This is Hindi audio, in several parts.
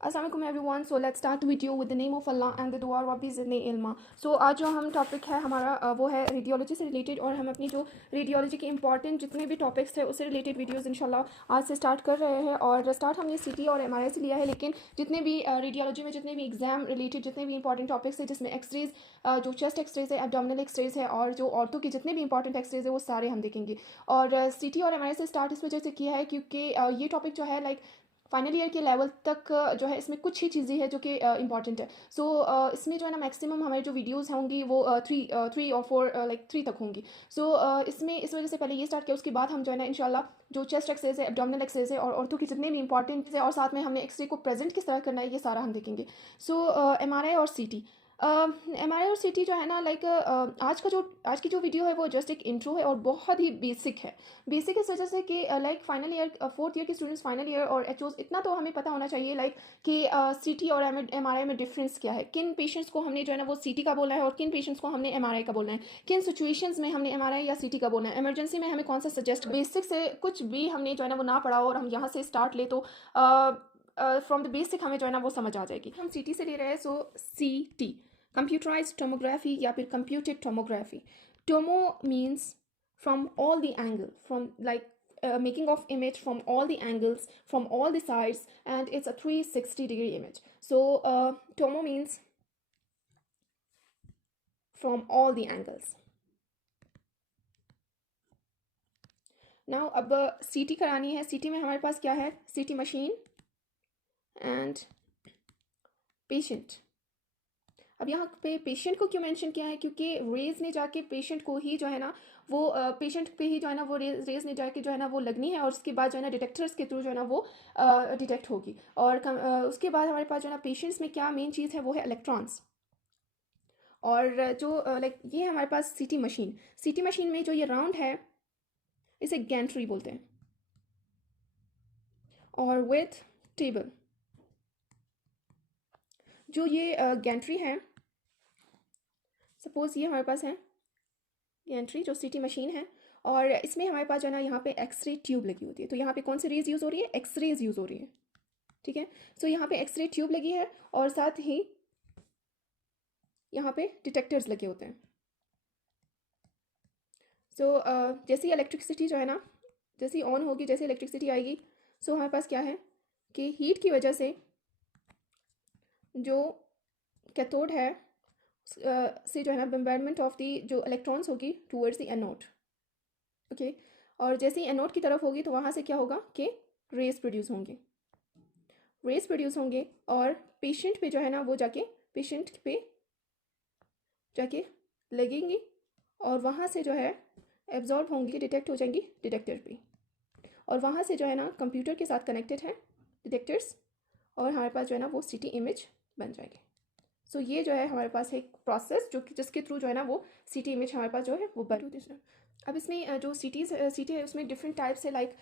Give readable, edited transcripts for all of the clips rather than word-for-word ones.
Assalamualaikum everyone. So let's start the video with the name of Allah and the दुआ रब्बी ज़िदनी इल्मा. So आज जो हम टॉपिक है हमारा वो है रेडियोलॉजी से रिलेटेड, और हम अपनी जो रेडियोलॉजी के इंपॉर्टेंट जितने भी टॉपिक्स हैं उससे रिलेटेड वीडियोस इंशाल्लाह आज से स्टार्ट कर रहे हैं. और स्टार्ट हमने सीटी और एमआरआई से लिया है, लेकिन जितने भी रेडियोलॉजी में जितने भी एग्जाम रिलेटेड जितने भी इंपॉर्टेंट टॉपिक्स है, जिसमें एक्सरेज, जो चेस्ट एक्सरेज है, एब्डोमिनल एक्सरेज है, और जो औरतों की जितने भी इंपॉर्टेंट एक्सरेज है वो सारे हम देखेंगे. और सीटी और एमआरआई से स्टार्ट इस वजह से किया है क्योंकि ये टॉपिक जो है लाइक फाइनल ईयर के लेवल तक जो है इसमें कुछ ही चीज़ें हैं जो कि इंपॉर्टेंट है. सो इसमें जो है ना मैक्सिमम हमारी जो वीडियोस होंगी वो थ्री और फोर लाइक थ्री तक होंगी. सो इसमें इस वजह से पहले ये स्टार्ट किया, उसके बाद हम जो है ना इंशाल्लाह जो चेस्ट एक्सरसाइज है, एब्डोमिनल एक्सरसाइज है, और औरतों की जितने भी इंपॉर्टेंट है, और साथ में हमने एक्सरे को प्रेजेंट किस तरह करना है ये सारा हम देखेंगे. सो एमआरआई और सीटी, एमआरआई और सीटी जो है ना लाइक आज की जो वीडियो है वो जस्ट एक इंट्रो है और बहुत ही बेसिक है. बेसिक इस वजह से कि like final year fourth year के स्टूडेंट्स फाइनल ईयर और एचओज इतना तो हमें पता होना चाहिए लाइक कि सीटी और एमआरआई में डिफरेंस क्या है, किन पेशेंट्स को हमने जो है ना वो सीटी का बोलना है और किन पेशेंट्स को हमने एमआरआई का बोलना है, किन सिचुएशंस में हमने एमआरआई या सीटी का बोलना है, इमरजेंसी में हमें कौन सा सजेस्ट. बेसिक से कुछ भी हमने जो है ना वो ना पढ़ा हो और हम यहाँ से स्टार्ट ले तो फ्रॉम द बेसिक हमें जो है ना वो समझ आ जाएगी. हम सीटी से ले रहे हैं. सो सीटी कंप्यूटराइज्ड टोमोग्राफी या फिर computed tomography. Tomo means from all the angle, from like making of image from all the angles, from all the sides, and it's a 360-degree image. So tomo means from all the angles. now अब सीटी करानी है. सीटी में हमारे पास क्या है, सीटी मशीन एंड पेशेंट. अब यहाँ पे पेशेंट को क्यों मेंशन किया है, क्योंकि रेज ने जाके पेशेंट को ही जो है ना वो पेशेंट पे ही जो है ना वो रेज ने जाके जो है ना वो लगनी है, और उसके बाद जो है ना डिटेक्टर्स के थ्रू जो है ना वो डिटेक्ट होगी. और उसके बाद हमारे पास जो है ना पेशेंट्स में क्या मेन चीज़ है वो है इलेक्ट्रॉन्स. और जो लाइक ये है हमारे पास सीटी मशीन. सीटी मशीन में जो ये राउंड है इसे गैंट्री बोलते हैं. और विथ टेबल, जो ये गैंट्री है, सपोज ये हमारे पास है गैंट्री जो सीटी मशीन है, और इसमें हमारे पास जो है ना यहाँ पे एक्सरे ट्यूब लगी होती है. तो यहाँ पे कौन सी रेज यूज़ हो रही है, एक्सरेज यूज़ हो रही है. ठीक है. सो यहाँ पे एक्सरे ट्यूब लगी है और साथ ही यहाँ पे डिटेक्टर्स लगे होते हैं. सो जैसे इलेक्ट्रिसिटी जो है ना जैसे ऑन होगी, जैसे इलेक्ट्रिसिटी आएगी, सो हमारे पास क्या है कि हीट की वजह से जो कैथोड है से जो है ना बम्बार्डमेंट ऑफ दी जो इलेक्ट्रॉन्स होगी टूवर्ड्स द एनोड. ओके. और जैसे ही एनोड की तरफ होगी तो वहाँ से क्या होगा कि रेज प्रोड्यूस होंगे और पेशेंट पे जो है ना वो जाके पेशेंट पे जाके लगेंगी, और वहाँ से जो है एब्जॉर्ब होंगी, डिटेक्ट हो जाएंगी डिटेक्टर पे, और वहाँ से जो है ना कंप्यूटर के साथ कनेक्टेड है डिटेक्टर्स, और हमारे पास जो है ना वो सीटी इमेज बन जाएगी. सो ये जो है हमारे पास एक प्रोसेस जो कि जिसके थ्रू जो है ना वो सीटी इमेज हमारे पास जो है वो बन होती है. अब इसमें जो सीटी है उसमें डिफरेंट टाइप्स है, लाइक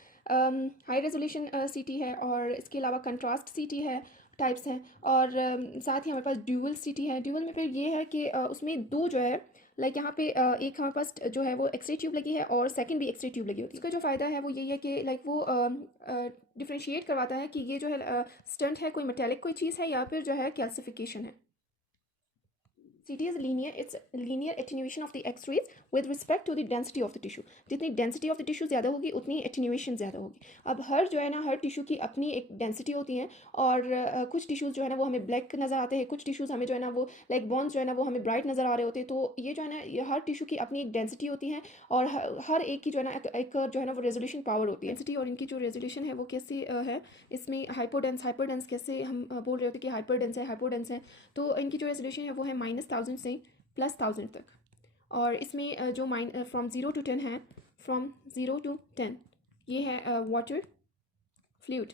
हाई रेजोल्यूशन सीटी है, और इसके अलावा कंट्रास्ट सीटी है, टाइप्स हैं. और साथ ही हमारे पास ड्यूअल सीटी है. ड्यूअल में फिर ये है कि उसमें दो जो है लाइक यहाँ पे एक हमारे पास जो है वो एक्सरे ट्यूब लगी है और सेकंड भी एक्सरे ट्यूब लगी होती है. इसका जो फ़ायदा है वो यही है कि लाइक वो डिफ्रेंशिएट करवाता है कि ये जो है स्टंट है, कोई मेटेलिक कोई चीज़ है या फिर जो है कैल्सिफिकेशन है. CT is linear. It's linear attenuation of the X-rays with respect to the density of the tissue. जितनी डेंसिटी ऑफ द टिश्यू ज़्यादा होगी उतनी एटीन्यूएशन ज़्यादा होगी. अब हर जो है ना हर टिश्यू की अपनी एक डेंसिटी होती है, और कुछ टिश्यूज़ जो है ना वो हमें ब्लैक नज़र आते हैं, कुछ टिश्यूज़ हमें जो है ना वो लाइक बोन्स जो है ना वो हमें ब्राइट नज़र आ रहे होते हैं. तो ये जो है ना ये हर टिश्यू की अपनी एक डेंसिटी होती है, और हर एक की जो है ना एक जो है ना वो रेजोल्यूशन पावर होती है. डेंसिटी और इनकी जो रेजोल्यूशन है वो कैसे है, इसमें हाइपोडेंस कैसे हम बोल रहे होते कि हाइपोडेंस है. तो इनकी जो रेजोल्यूशन है वो है -1000 से +1000 तक. और इसमें जो फ्रॉम 0 to 10 है, फ्रॉम 0 to 10 ये है वाटर फ्लूइड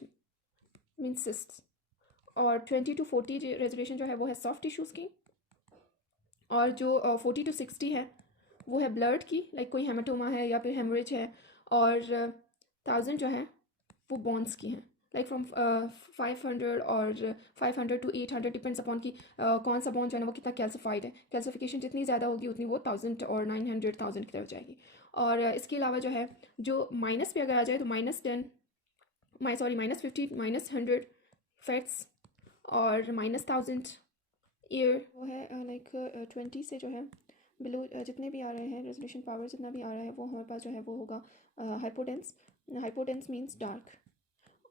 मीन्स सिस्ट्स. और 20 to 40 रेजोल्यूशन जो है वो है सॉफ्ट टिश्यूज़ की. और जो 40 to 60 है वो है ब्लड की, लाइक कोई हेमाटोमा है या फिर हेमरेज है. और 1000 जो है वो बॉन्स की हैं, लाइक फ्रॉम 500 और 500 to 800 डिपेंड्स अपॉन कि कौन सा बॉन्ड जो है ना वो कितना कैल्सिफाइड है. कैल्सिफिकेशन जितनी ज़्यादा होगी उतनी वो 1000 और 900 1000 की तरफ जाएगी. और इसके अलावा जो है जो माइनस पे अगर आ जाए तो -10 -50 -100 फैट्स और -1000 ईयर वो है लाइक 20 से जो है बिलो जितने भी आ रहे हैं रेजोल्यूशन पावर जितना भी आ रहा है वो हमारे पास जो है वो होगा हाइपोटेंस। Hypotenuse means dark.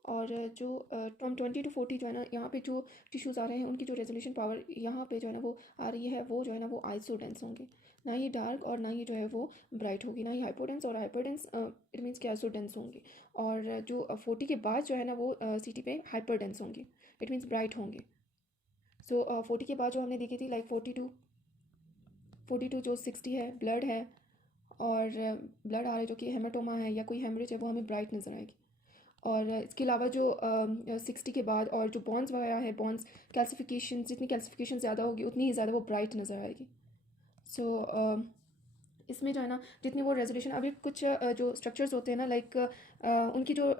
और जो फ्रॉम 20 to 40 जो है ना यहाँ पे जो टिश्यूज़ आ रहे हैं उनकी जो रेजोल्यूशन पावर यहाँ पे जो है ना वो आ रही है वो जो है ना वो आइसोडेंस होंगे, ना ही डार्क और ना ही जो है वो ब्राइट होगी, ना ही हाइपोडेंस और हाइपरडेंस इट मीन्स कि आइसोडेंस होंगे। और जो 40 के बाद जो है ना वो सिटी पे हाइपरडेंस होंगे, इट मीन्स ब्राइट होंगे। सो 40 के बाद जो हमने देखी थी लाइक 42 जो 60 है ब्लड है, और ब्लड आ रहा है जो कि हेमाटोमा है या कोई हेमरेज है वो हमें ब्राइट नज़र आएगी। और इसके अलावा जो 60 के बाद और जो बॉन्स वगैरह है बॉन्स कैल्सिफिकेशन, जितनी कैल्सिफिकेशन ज़्यादा होगी उतनी ही ज़्यादा वो ब्राइट नज़र आएगी। सो इसमें जो है ना जितनी वो रेजोल्यूशन अभी कुछ जो स्ट्रक्चर्स होते हैं ना लाइक उनकी जो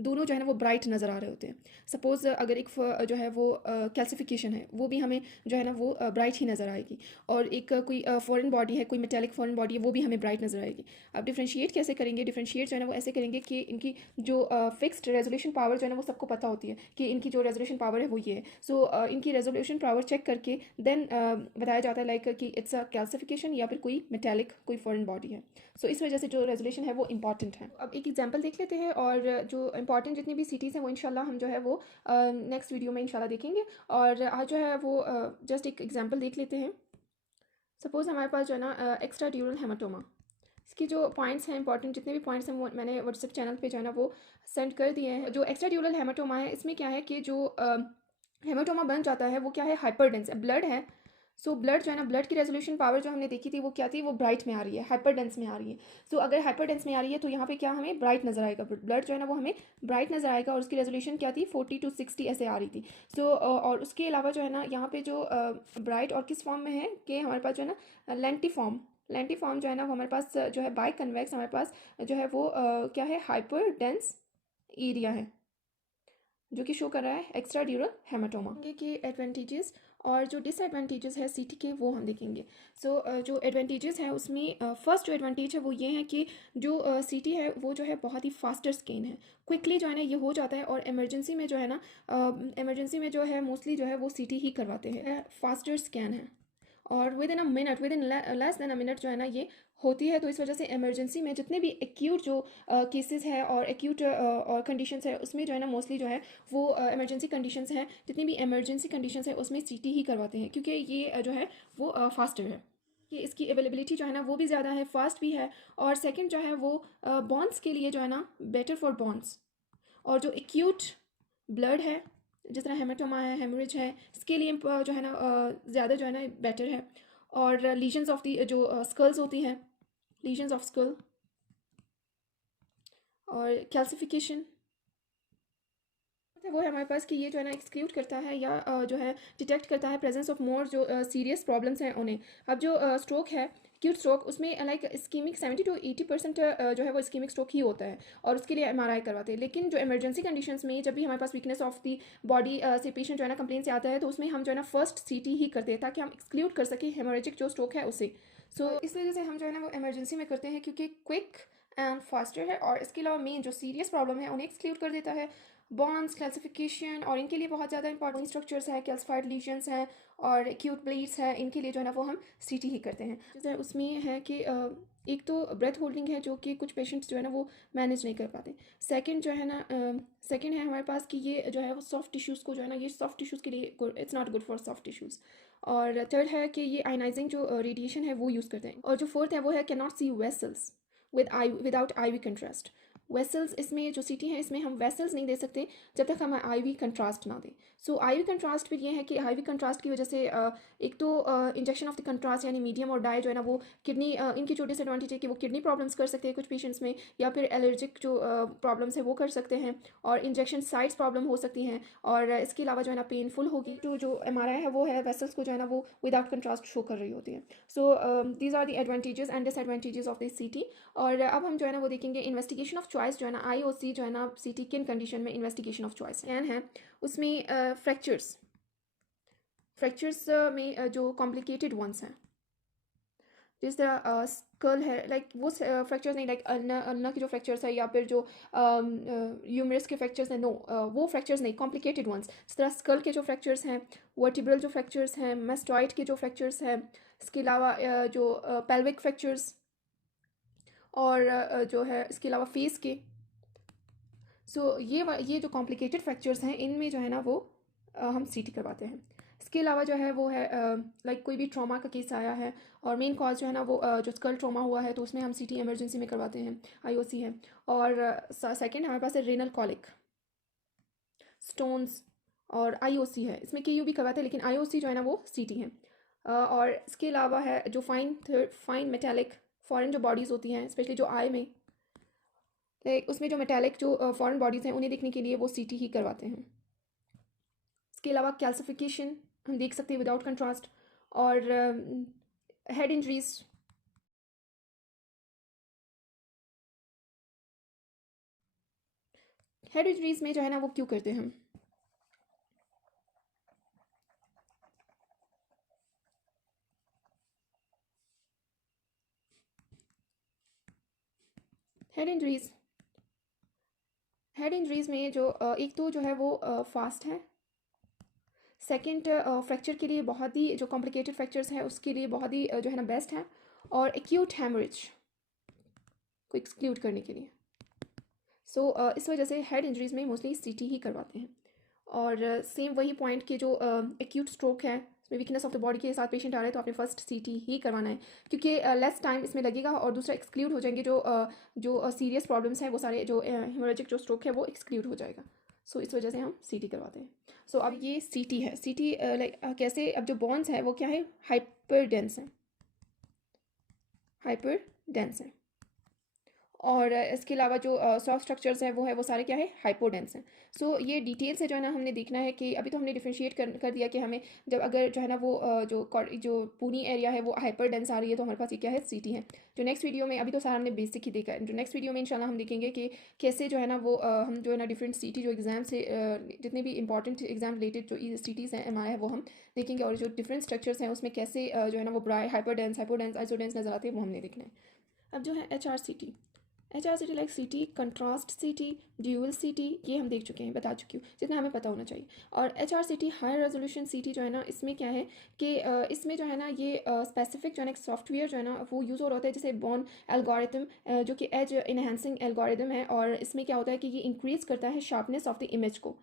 दोनों जो है ना वो ब्राइट नज़र आ रहे होते हैं। सपोज़ अगर एक जो है वो कैल्सिफिकेशन है वो भी हमें जो है ना वो ब्राइट ही नज़र आएगी, और एक कोई फॉरेन बॉडी है, कोई मेटेलिक फॉरेन बॉडी है, वो भी हमें ब्राइट नज़र आएगी। अब डिफ्रेंशिएट कैसे करेंगे? डिफ्रेंशिएट जो है ना वो ऐसे करेंगे कि इनकी जो फिक्स्ड रेजोल्यूशन पावर जो है ना वो सबको पता होती है कि इनकी जो रेजोल्यूशन पावर है वो ये है। सो इनकी रेजोल्यूशन पावर चेक करके देन बताया जाता है लाइक कि इट्स अ कैल्सिफिकेशन या फिर कोई मेटेलिक कोई फॉरेन बॉडी है। सो इस वजह से जो रेजोल्यूशन है वो इंपॉर्टेंट है। अब एक एग्जांपल देख लेते हैं, और जो इंपॉर्टेंट जितनी भी सिटीज़ हैं वो इंशाल्लाह हम जो है वो नेक्स्ट वीडियो में इंशाल्लाह देखेंगे। और आज जो है वो जस्ट एक एग्जांपल देख लेते हैं। सपोज़ हमारे पास जो है ना एक्स्ट्रा ड्यूरल हेमाटोमा, इसकी जो पॉइंट्स हैं इंपॉर्टेंट जितने भी पॉइंट्स हैं वो मैंने व्हाट्सएप चैनल पे जो है ना वो सेंड कर दिए हैं। जो एक्स्ट्रा ड्यूरल हेमाटोमा है इसमें क्या है कि जो हेमाटोमा बन जाता है वो क्या है, हाइपरडेंस है, ब्लड है। सो ब्लड जो है ना, ब्लड की रेजोल्यूशन पावर जो हमने देखी थी वो क्या थी, वो ब्राइट में आ रही है, हाइपरडेंस में आ रही है। सो अगर हाइपरडेंस में आ रही है तो यहाँ पे क्या हमें ब्राइट नजर आएगा, ब्लड जो है ना वो हमें ब्राइट नजर आएगा, और उसकी रेजोल्यूशन क्या थी, 40 to 60 ऐसे आ रही थी। सो और उसके अलावा जो है ना यहाँ पे जो ब्राइट और किस फॉर्म में है कि हमारे पास जो है ना लेंटिफॉर्म, लेंटिफॉर्म जो है ना वो हमारे पास जो है बाय कन्वेक्स हमारे पास जो है वो क्या है, हाइपर डेंस एरिया है जो कि शो कर रहा है एक्स्ट्रा ड्यूरल हेमाटोमा के एडवांटेजेस। और जो डिसएडवांटेजेस है सीटी के वो हम देखेंगे। सो जो एडवांटेजेस है उसमें फर्स्ट जो एडवांटेज है वो ये है कि जो सीटी है वो जो है बहुत ही फास्टर स्कैन है, क्विकली जो है ना ये हो जाता है। और इमरजेंसी में जो है ना इमरजेंसी में जो है मोस्टली जो है वो सीटी ही करवाते हैं, फास्टर स्कैन है। और with in a minute, with in less than a minute जो है ना ये होती है। तो इस वजह से इमरजेंसी में जितने भी एक्यूट जो केसेस है और एक्यूट और कंडीशंस है उसमें जो है ना मोस्टली जो है वो इमरजेंसी कंडीशंस हैं, जितनी भी इमरजेंसी कंडीशंस है उसमें सीटी ही करवाते हैं, क्योंकि ये जो है वो फास्टर है, कि इसकी अवेलेबिलिटी जो है ना वो भी ज़्यादा है, फास्ट भी है। और सेकंड जो है वो बॉन्स के लिए जो है ना बेटर फॉर बॉन्स। और जो एक्यूट ब्लड है जिस तरह हेमाटोमा है, हेमरेज है, इसके लिए जो है ना ज़्यादा जो है ना बेटर है। और लीजन्स ऑफ दी जो स्कल्स होती हैं, लीजन्स ऑफ स्कल, और कैल्सिफिकेशन वो है हमारे पास कि ये जो है ना एक्सक्लूड करता है या जो है डिटेक्ट करता है प्रेजेंस ऑफ मोर जो सीरियस प्रॉब्लम्स हैं उन्हें। अब जो स्ट्रोक है, एक्यूट स्ट्रोक, उसमें लाइक इस्कीमिक 70 to 80% जो है वो इस्कीमिक स्ट्रोक ही होता है, और उसके लिए एमआरआई करवाते हैं। लेकिन जो इमरजेंसी कंडीशंस में जब भी हमारे पास वीकनेस ऑफ दी बॉडी से पेशेंट जो है ना कंप्लेन से आता है तो उसमें हम जो है ना फर्स्ट सीटी ही करते हैं ताकि हम एक्सक्लूड कर सकें हेमोरेजिक जो स्ट्रोक है उसे। सो इस वजह से हम जो है ना वो इमरजेंसी में करते हैं क्योंकि क्विक एंड फास्टर है। और इसके अलावा मेन जो सीरियस प्रॉब्लम है उन्हें एक्सक्लूड कर देता है, बॉन्ड्स, क्लासिफिकेशन, और इनके लिए बहुत ज़्यादा इंपॉर्टेंट स्ट्रक्चर्स हैं, कैल्सिफाइड लीजन्स हैं और एक्यूट ब्लीड्स हैं, इनके लिए जो है ना वो हम सीटी ही करते हैं। जैसे उसमें है कि एक तो ब्रेथ होल्डिंग है जो कि कुछ पेशेंट्स जो है ना वो मैनेज नहीं कर पाते। सेकंड जो है ना सेकंड है हमारे पास कि ये जो है वो सॉफ्ट टिश्यूज़ को जो है ना, ये सॉफ्ट टिश्यूज़ के लिए it's not good for soft tissues. और थर्ड है कि ये आयनाइजिंग जो रेडिएशन है वो यूज़ करते हैं। और जो फोर्थ है वो है can not see vessels without IV contrast. Vessels, इसमें जो सीटी है इसमें हम वेसल्स नहीं दे सकते जब तक हम आईवी कंट्रास्ट ना दें। सो आईवी कंट्रास्ट फिर ये है कि आईवी कंट्रास्ट की वजह से एक तो इंजेक्शन ऑफ द कंट्रास्ट यानी मीडियम और डाई जो है ना वो किडनी इनकी जो डिसएडवांटेज है कि वो किडनी प्रॉब्लम्स कर सकते हैं कुछ पेशेंट्स में, या फिर एलर्जिक जो प्रॉब्लम्स है वो कर सकते हैं, और इंजेक्शन साइट्स प्रॉब्लम हो सकती हैं। और इसके अलावा जो है ना पेनफुल होगी। तो जो एमआरआई है वो है वेसल्स को जो है ना वो विदाउट कंट्रास्ट शो कर रही होती है। So these are the advantages and disadvantages of this CT. और अब हम जो है ना वो देखेंगे इन्वेस्टिगेशन ऑफ चॉइस जो है ना, आईओसी जो है ना सीटी किन कंडीशन में इन्वेस्टिगेशन ऑफ चॉइस है उसमें फ्रैक्चर्स में जो कॉम्प्लिकेटेड वंस हैं, जिस तरह स्कल है, लाइक वो फ्रैक्चर्स नहीं, लाइक अल्ना की जो फ्रैक्चर्स है या फिर जो यूमरस के फ्रैक्चर्स हैं, नो, वो फ्रैक्चर्स नहीं, कॉम्प्लिकेटेड वंस। जिस तरह स्कल के जो फ्रैक्चर्स हैं, वर्टिब्रल जो फ्रैक्चर्स हैं, मेस्टॉइड के जो फ्रैक्चर्स हैं, इसके अलावा जो पेल्विक फ्रैक्चर्स और जो है इसके अलावा फेस के। सो ये जो कॉम्प्लिकेटेड फ्रैक्चर्स हैं इनमें जो है ना वो हम सीटी करवाते हैं। इसके अलावा जो है वो है लाइक कोई भी ट्रॉमा का केस आया है और मेन कॉज जो है ना वो जो स्कल ट्रॉमा हुआ है तो उसमें हम सीटी इमरजेंसी में करवाते हैं, आईओसी है। और सेकंड हमारे पास है रेनल कॉलिक, स्टोन्स, और आईओसी है। इसमें केयू भी करवाते हैं लेकिन आईओसी जो है ना वो सीटी है। और इसके अलावा है जो फाइन मेटेलिक फॉरेन जो बॉडीज़ होती हैं, स्पेशली जो आई में, लाइक उसमें जो मेटेलिक जो फॉरेन बॉडीज़ हैं उन्हें देखने के लिए वो सीटी ही करवाते हैं। इसके अलावा कैल्सिफिकेशन हम देख सकते हैं विदाउट कंट्रास्ट। और हेड इंजरीज, हेड इंजरीज में जो है ना वो क्यों करते हैं हम? हेड इंजरीज, हेड इंजरीज में जो एक तो जो है वो फास्ट है। सेकंड, फ्रैक्चर के लिए बहुत ही जो कॉम्प्लिकेटेड फ्रैक्चर्स हैं उसके लिए बहुत ही जो है ना बेस्ट है। और एक्यूट हेमरेज को एक्सक्लूड करने के लिए। सो इस वजह से हेड इंजरीज में मोस्टली सीटी ही करवाते हैं। और सेम वही पॉइंट के जो एक्यूट स्ट्रोक है, इसमें वीकनेस ऑफ द बॉडी के साथ पेशेंट आ रहे हैं तो आपने फर्स्ट सीटी ही करवाना है, क्योंकि लेस टाइम इसमें लगेगा और दूसरा एक्सक्लूड हो जाएंगे जो सीरियस प्रॉब्लम्स हैं, वो सारे जो हेमोरेजिक जो स्ट्रोक है वो एक्सक्लूड हो जाएगा। सो इस वजह से हम सीटी करवाते हैं। सो अब ये सीटी है, सीटी लाइक कैसे, अब जो बॉन्स है वो क्या है, हाइपर डेंस है, हाइपर डेंस है। और इसके अलावा जो सॉफ्ट स्ट्रक्चर्स हैं वो है वो सारे क्या है, हाइपोडेंस हैं। सो ये डिटेल से जो है ना हमने देखना है कि अभी तो हमने डिफ्रेंशिएट कर दिया कि हमें जब अगर जो है ना वो जो पूनी एरिया है वो हाइपर डेंस आ रही है तो हमारे पास ये क्या है, सीटी है। जो नेक्स्ट वीडियो में, अभी तो सारा हमने बेसिक ही देखा है, जो नेक्स्ट वीडियो में इंशाल्लाह हम देखेंगे कि कैसे जो है ना वो हम जो है ना डिफरेंट सीटी जो एग्जाम से जितने भी इंपॉर्टेंट एग्जाम रिलेटेड जो सीटीज़ हैं एमआई है वो हम देखेंगे, और जो डिफरेंट स्ट्रक्चर्स हैं उसमें कैसे जो है ना वो ब्राई हाइपर डेंस आइसोडेंस नजर आते हैं वो हमने देखना है। अब जो है HRCT, HRCT लाइक सीटी, कंट्रास्ट सीटी, ड्यूअल सीटी, ये हम देख चुके हैं, बता चुकी हूँ, जितना हमें पता होना चाहिए। और HRCT हाई रेजोल्यूशन सीटी जो है ना इसमें क्या है कि इसमें जो है ना ये स्पेसिफिक जो है ना एक सॉफ्टवेयर जो है ना वो यूज़ हो रहा होता है, जैसे बॉर्न एल्गोरिथम जो कि एज इनहेंसिंग एल्गोरिथम है। और इसमें क्या होता है कि ये इंक्रीज़ करता है शार्पनेस ऑफ द इमेज को।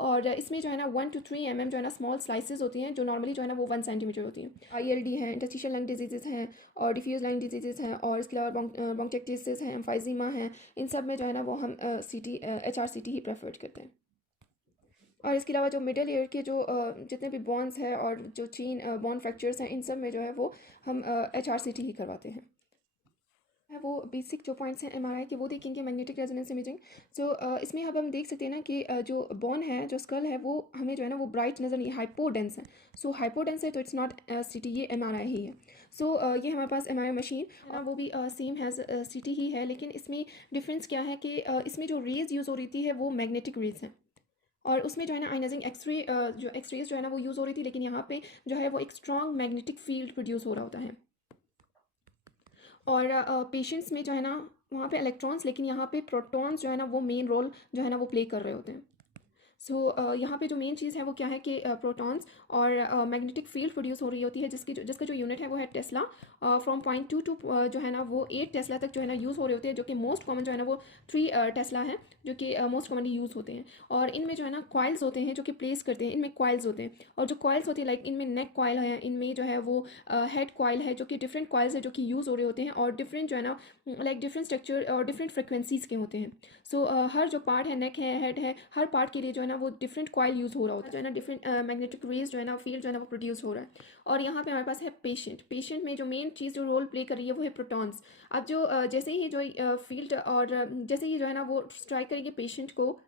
और इसमें जो है ना 1 to 3 mm जो है ना स्मॉल स्लाइसेस होती हैं, जो नॉर्मली जो है ना वो 1 सेंटीमीटर होती हैं। ILD है, इंटरस्टिशियल लंग डिजीज़ हैं, और डिफ्यूज लंग डिजीज़ हैं, और इसके अलावा ब्रोंकाइटिस है, एम्फाइजीमा है। इन सब में जो है ना वो हम HRCT ही प्रेफर्ड करते हैं। और इसके अलावा जो मिडल ईयर के जो जितने भी बॉन्स हैं और जो चेन बॉन फ्रैक्चर्स हैं, इन सब में जो है वो हम HRCT ही करवाते हैं। है वो बेसिक जो पॉइंट्स हैं एमआरआई के वो देखेंगे, मैग्नेटिक रेजोनेंस इमेजिंग। सो इसमें अब हम देख सकते हैं ना कि जो बोन है, जो स्कल है, वो हमें जो है ना वो ब्राइट नज़र नहीं, हाइपोडेंस है। सो हाइपोडेंस है तो इट्स नॉट सीटी, ये एमआरआई ही है। सो ये हमारे पास एमआरआई मशीन है ना, वो भी सेम हैज़ सीटी ही है, लेकिन इसमें डिफरेंस क्या है कि इसमें जो रेज यूज़ हो रही थी है वो मैग्नेटिक रेज है, और उसमें जो है ना आयनाइजिंग एक्सरे जो एक्सरेज जो है ना वो यूज़ हो रही थी, लेकिन यहाँ पे जो है वो एक स्ट्रॉन्ग मैग्नेटिक फील्ड प्रोड्यूस हो रहा होता है। और पेशेंट्स में जो है ना वहाँ पे इलेक्ट्रॉन्स, लेकिन यहाँ पे प्रोटॉन्स जो है ना वो मेन रोल जो है ना वो प्ले कर रहे होते हैं। सो यहाँ पे जो मेन चीज़ है वो क्या है कि प्रोटॉन्स और मैग्नेटिक फील्ड प्रोड्यूस हो रही होती है, जिसका जो यूनिट है वो है टेस्ला। फ्रॉम 0.2 टू जो है ना वो 8 टेस्ला तक जो है ना यूज़ हो रहे होते हैं, जो कि मोस्ट कॉमन जो है ना वो 3 टेस्ला है, जो कि मोस्ट कॉमनली यूज़ होते हैं। और इनमें जो है ना कॉइल्स होते हैं जो कि प्लेस करते हैं, इनमें कॉइल्स होते हैं, और जो कॉइल्स होती है लाइक इनमें नेक कॉइल है, इनमें जो है वो हेड कॉइल है, जो कि डिफरेंट कॉइल्स है जो कि यूज़ हो रहे होते हैं, और डिफरेंट जो है ना लाइक डिफरेंट स्ट्रक्चर और डिफरेंट फ्रिक्वेंसीज़ के होते हैं। सो हर जो पार्ट है, नेक है, हेड है, हर पार्ट के लिए जो है ना वो डिफरेंट कॉइल यूज़ हो रहा होता है, जो है ना डिफरेंट मैग्नेटिक रेज जो है ना फील्ड जो है ना वो प्रोड्यूस हो रहा है। और यहाँ पे हमारे पास है पेशेंट में जो मेन चीज़ जो रोल प्ले कर रही है वो है प्रोटॉन्स। अब जो जैसे ही जो फील्ड और जैसे ही जो है ना वो स्ट्राइक करेंगे पेशेंट को,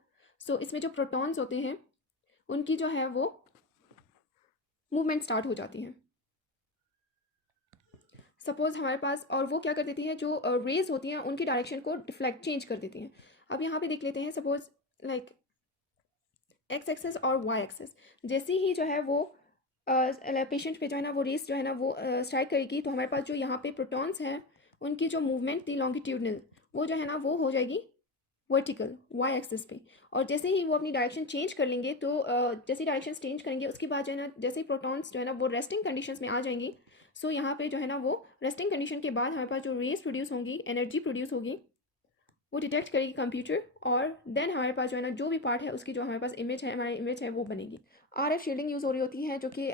सो इसमें जो प्रोटॉन्स होते हैं उनकी जो है वो मूवमेंट स्टार्ट हो जाती है। सपोज हमारे पास, और वो क्या कर देती हैं, जो रेज होती हैं उनकी डायरेक्शन को डिफ्लेक्ट चेंज कर देती हैं। अब यहाँ पे देख लेते हैं, सपोज लाइक एक्स एक्सेस और वाई एक्सेस, जैसे ही जो है वो पेशेंट पे जो है ना वो रेस जो है ना वो स्ट्राइक करेगी, तो हमारे पास जो यहाँ पे प्रोटॉन्स हैं उनकी जो मूवमेंट थी लॉन्गिट्यूडनल, वो जो है ना वो हो जाएगी वर्टिकल वाई एक्सिस पे। और जैसे ही वो अपनी डायरेक्शन चेंज कर लेंगे, तो जैसे ही डायरेक्शन चेंज करेंगे उसके बाद जो है ना, जैसे ही प्रोटॉन्स जो है ना वो रेस्टिंग कंडीशंस में आ जाएंगी, सो यहाँ पे जो है ना वो रेस्टिंग कंडीशन के बाद हमारे पास जो रेस प्रोड्यूस होंगी, एनर्जी प्रोड्यूस होगी, वो डिटेक्ट करेगी कंप्यूटर, और देन हमारे पास जो है ना जो भी पार्ट है उसकी जो हमारे पास इमेज है, हमारी इमेज है, वो बनेगी। आरएफ शील्डिंग यूज़ हो रही होती है जो कि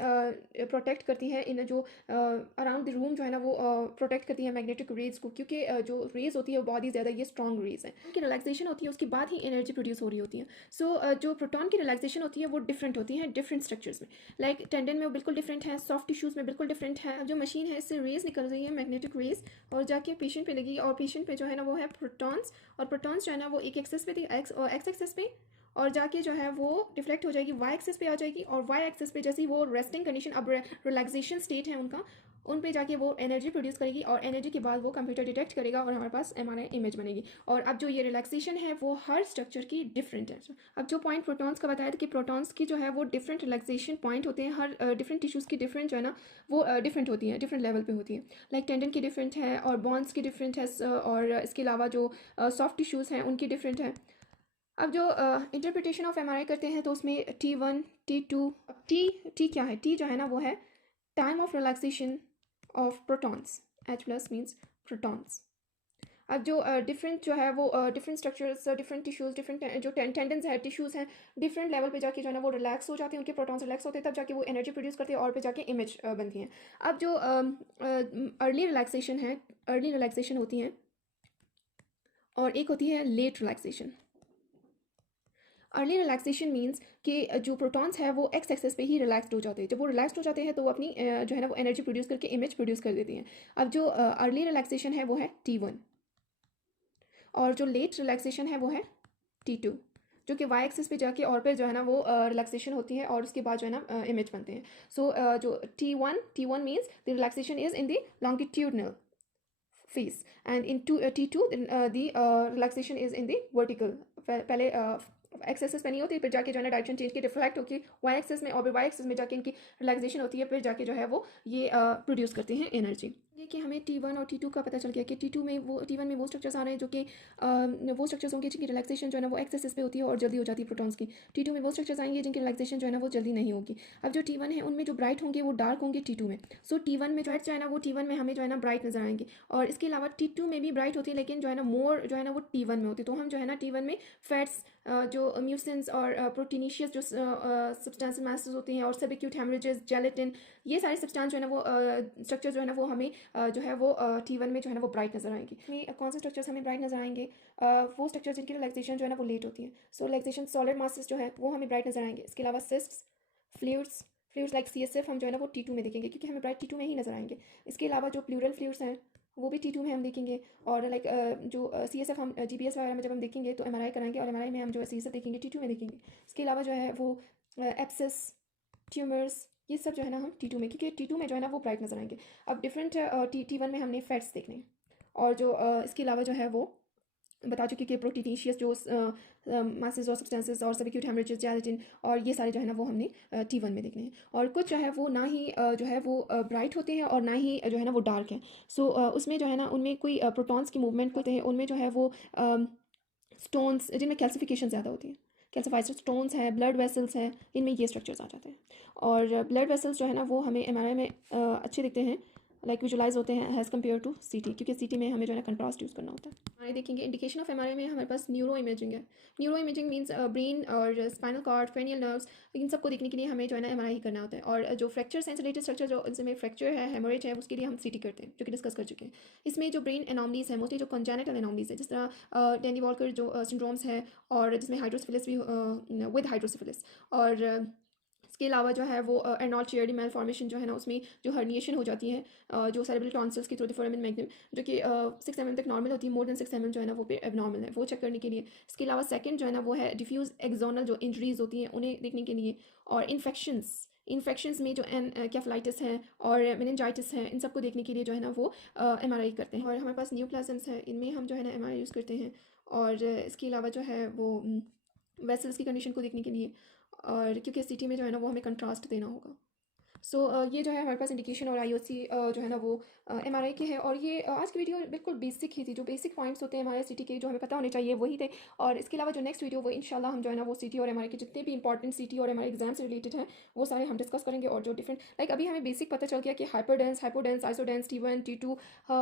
प्रोटेक्ट करती है इन जो अराउंड द रूम जो है ना वो प्रोटेक्ट करती है मैग्नेटिक रेज को, क्योंकि जो रेज होती है वो बहुत ही ज़्यादा ये स्ट्रॉन्ग रेज है। उनकी रिलैक्सेशन होती है उसके बाद ही एनर्जी प्रोड्यूस हो रही होती है। सो जो प्रोटॉन की रिलैक्सेशन होती है वो डिफरेंट होती है डिफरेंट स्ट्रक्चर्स में। लाइक टेंडन में वो बिल्कुल डिफरेंट है, सॉफ्ट टिश्यूज़ में बिल्कुल डिफरेंट है। अब जो मशीन है इससे रेज निकल रही है, मैग्नेटिक रेज, और जाके पेशेंट पे लगी, और पेशेंट पे जो है ना वो है प्रोटॉन्स, और प्रोटॉन्स जो है ना वो एक एक्सेस पे थी, एक्स एक्सेस पे, और जाके जो है वो डिफ्लेक्ट हो जाएगी, वाई एक्सेस पे आ जाएगी, और वाई एक्सेस पे जैसे ही वो रेस्टिंग कंडीशन, अब रिलैक्सेशन स्टेट है उनका, उन पे जाके वो एनर्जी प्रोड्यूस करेगी, और एनर्जी के बाद वो कंप्यूटर डिटेक्ट करेगा और हमारे पास एमआरआई इमेज बनेगी। और अब जो ये रिलैक्सेशन है वो हर स्ट्रक्चर की डिफरेंट है। अब जो पॉइंट प्रोटॉन्स का बताया था कि प्रोटॉन्स की जो है वो डिफरेंट रिलैक्सेशन पॉइंट होते हैं, हर डिफरेंट टिश्यूज़ की डिफरेंट जो है ना वो डिफरेंट होती हैं, डिफरेंट लेवल पे होती है। लाइक टेंडन की डिफरेंट है, और बॉन्स की डिफरेंट है, और इसके अलावा जो सॉफ्ट टिश्यूज़ हैं उनकी डिफरेंट है। अब जो इंटरप्रिटेशन ऑफ एमआरआई करते हैं तो उसमें T1 T2, टी क्या है, टी जो है ना वो है time of relaxation of protons, H plus means protons. अब जो डिफरेंट जो है वो different structures, different tissues, different जो टेंडन्स है, टिश्यूज़ हैं, डिफरेंट लेवल पे जाके जो है ना वो रिलैक्स हो जाते हैं, उनके प्रोटॉन्स रिलैक्स होते हैं, तब जाके वो एनर्जी प्रोड्यूस करते हैं और पे जाके इमेज बनती हैं। अब जो अर्ली रिलैक्सेशन है, अर्ली रिलैक्सेशन होती हैं, और एक होती है late relaxation. Early relaxation means कि जो प्रोटॉन्स है वो एक्स एक्सेस पे ही रिलैक्सड हो जाते हैं। जब वो रिलैक्सड हो जाते हैं तो वो अपनी जो है ना वो एनर्जी प्रोड्यूस करके इमेज प्रोड्यूस कर देती हैं। अब जो अर्ली रिलैक्सेशन है वो है T1, और जो लेट रिलैक्सेशन है वो है T2, जो कि वाई एक्सिस पे जाके और पे जो है ना वो रिलैक्सेशन होती है, और उसके बाद जो है ना इमेज बनते हैं। सो जो T1 means the relaxation is in the longitudinal face, and in T2 the relaxation is in the vertical. पहले एक्स एक्सेस पे नहीं होती, फिर जाके जो है ना डायरेक्शन चेंज की रिफ्लेक्ट होकर वाई एक्सेस में, और फिर वाई एक्सेस में जाके इनकी रिलैक्सेशन होती है, फिर जाके जो है वो ये प्रोड्यूस करते हैं एनर्जी। ये कि हमें T1 और T2 का पता चल गया कि T2 में वो, T1 में वो स्ट्रक्चर्स आ रहे हैं जो कि वो स्ट्रक्चर्स होंगे जिनकी रिलैक्सेशन जो है ना वो एक्स एक्सेस पे होती है और जल्दी हो जाती है प्रोटॉन्स की। T2 में वो स्ट्रक्चर्स आएंगे जिनकी रिलैक्सेशन जो है ना वो जल्दी नहीं होगी। अब जो T1 है उनमें जो ब्राइट होंगे वो डार्क होंगे T2 में। सो T1 में जो है ना वो T1 में हमें जो है ना ब्राइट नजर आएंगे, और इसके अलावा T2 में भी ब्राइट होती है, लेकिन जो है ना मोर जो है ना वो T1 में होती है। तो हम जो है ना T1 में फैट्स, जो म्यूसिन्स और प्रोटीनिशियस जो सब्सटेंशियल मासेस होती हैं, और सबक्यूट हेमरेजेस, जेलेटिन, ये सारे सब्सटेंस जो है ना वो स्ट्रक्चर जो है ना वो हमें जो है वो T1 में जो है ना वो ब्राइट नजर आएंगे। में कौन से स्ट्रक्चर्स हमें ब्राइट नजर आएंगे? वो स्ट्रक्चर जिनकी रिलैक्सेशन जो है ना वो लेट होती है। सो रिलैक्सेशन सॉलिड मासेस जो है वो हमें ब्राइट नजर आएंगे। इसके अलावा cysts, fluids, fluids like CSF हम जो है ना वो T2 में देखेंगे, क्योंकि हमें ब्राइट T2 में ही नजर आएंगे। इसके अलावा जो प्लूरल फ्लूइड्स हैं वो भी T2 में हम देखेंगे, और लाइक जो CSF हम GPS वगैरह में जब हम देखेंगे तो MRI कराएंगे, और MRI में हम जो है CSF देखेंगे T2 में देखेंगे। इसके अलावा जो है वो एप्सिस, ट्यूमर्स, ये सब जो है ना हम T2 में, क्योंकि T2 में जो है ना वो ब्राइट नजर आएंगे। अब डिफरेंट T1 में हमने फैट्स देखने हैं, और जो इसके अलावा जो है वो बता चुकी कि प्रोटीनिशियस जो मासेस और सब्सटेंसेस और सबक्यूट हेमरेजेस, जेलेटिन, और ये सारे जो है ना वो हमने T1 में देखने हैं। और कुछ जो है वो ना ही जो है वो ब्राइट होते हैं, और ना ही जो है ना वो डार्क है। सो उसमें जो है ना उनमें कोई प्रोटॉन्स की मूवमेंट होते हैं, उनमें जो है वो स्टोन्स जिनमें कैल्सिफिकेशन ज़्यादा होती है, कैल्सिफाइड स्टोन्स हैं, ब्लड वेसल्स हैं, इनमें ये स्ट्रक्चर्स आ जाते हैं। और ब्लड वेसल्स जो है ना वो हमें MRI में अच्छे दिखते हैं, लाइक विजुलाइज होते हैं एज़ कम्पेयर टू CT, क्योंकि CT में हमें जो है ना कंट्रास्ट यूज़ करना होता है। MRI देखेंगे, इंडिकेशन ऑफ MRI में हमारे पास न्यूरो इमेजिंग है। न्यूरो इमेजिंग मीन्स ब्रेन और स्पाइनल कॉर्ड, क्रेनियल नर्व्स, इन सबको देखने के लिए हमें जो है ना MRI ही करना होता है। और जो फ्रैक्चर से रिलेटेड स्ट्रक्चर जो जिसमें फ्रैक्चर है, हेमोरेज है, उसके लिए हम CT करते हैं, जो कि डिस्कस कर चुके हैं। इसमें जो ब्रेन एनॉमलीज है, मोस्टली जो कंजेनिटल एनॉमलीज है, जिस तरह डेनी वॉल्कर जो सिंड्रोम्स है, और जिसमें हाइड्रोसिफिलिस भी विद हाइड्रोसिफिलिस, और इसके अलावा जो है वो एर्नॉल्ड चियर्डी मेलफॉर्मेशन जो है ना उसमें जो हर्निएशन हो जाती है, जो सेरेब्रल टॉन्सिल्स की थ्रू द फोरामेन मैग्नम, जो कि 6 mm तक नॉर्मल होती है, मोर देन 6 mm जो है ना वो पे एबनॉर्मल है, वो चेक करने के लिए। इसके अलावा सेकंड जो है ना वो है डिफ्यूज एक्सोनल जो इंजरीज होती हैं उन्हें देखने के लिए। और इन्फेक्शंस में जो कैफलाइटिस है और मेनिंजाइटिस है, इन सबको देखने के लिए जो है ना वो MRI करते हैं। और हमारे पास न्यूप्लाज़म्स है, इनमें हम जो है ना MRI यूज़ करते हैं। और इसके अलावा जो है वो वेसल्स की कंडीशन को देखने के लिए, और क्योंकि CT में जो है ना वो हमें कंट्रास्ट देना होगा। ये जो है हमारे पास इंडिकेशन और आईओसी जो है ना वो एमआरआई के है। और ये आज की वीडियो बिल्कुल बेसिक ही थी, जो बेसिक पॉइंट्स होते हैं एमआरआई सीटी के जो हमें पता होने चाहिए वही थे। और इसके अलावा जो नेक्स्ट वीडियो वो इंशाल्लाह हम जो है ना वो सीटी और एमआरआई के जितने भी इंपॉर्टेंट सीटी और एमआरआई एग्जाम से रिलेटेड हैं वो सारे हम डिस्कस करेंगे। और जो डिफरेंट लाइक अभी हमें बेसिक पता चल गया कि हाइपरडेंस, हाइपोडेंस, आइसोडेंस, T1 T2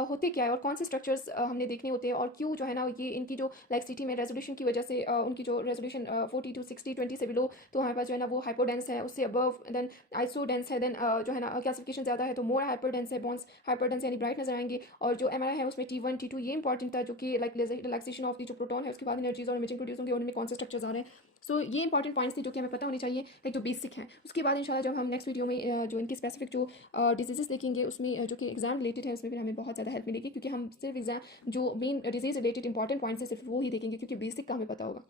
होते क्या है और कौन से स्ट्रक्चर्स हमने देखने होते हैं और क्यों जो है ना ये इनकी जो लाइक सिटी में रेजोल्यूशन की वजह से उनकी जो रेजोल्यूशन 40 to 60 20 से बिलो, तो हमारे पास जो है ना वो हाइपोडेंस है, उससे अबव देन आइसोडेंस है, देन जो है ना क्लासिफिकेशन ज़्यादा है तो मोर हाइपरडेंस है, बॉन्स हाइपरडेंस यानी ब्राइट नजर आएंगे। और जो एमआरआई है उसमें T1 T2 ये इंपॉर्टेंट था, जो कि लाइक रिलैक्सेशन ऑफ दी जो प्रोटॉन है उसके बाद एनर्जीज और इमेजिंग प्रोड्यूस होंगे, उनमें कौन से स्ट्रक्चर्स आ रहे हैं। ये इंपॉर्टेंट पॉइंट्स थी जो कि हमें पता होनी चाहिए, लाइक जो बेसिक हैं। उसके बाद इंशाल्लाह जब हम नेक्स्ट वीडियो में जो इनकी स्पेसिफिक जो डिजीजेस देखेंगे उसमें जो कि एग्जाम रिलेटेड है उसमें फिर हमें बहुत ज़्यादा हेल्प मिलेगी, क्योंकि हम सिर्फ एग्जाम जो main disease related important points है सिर्फ वो ही देखेंगे, क्योंकि बेसिक का हमें पता होगा।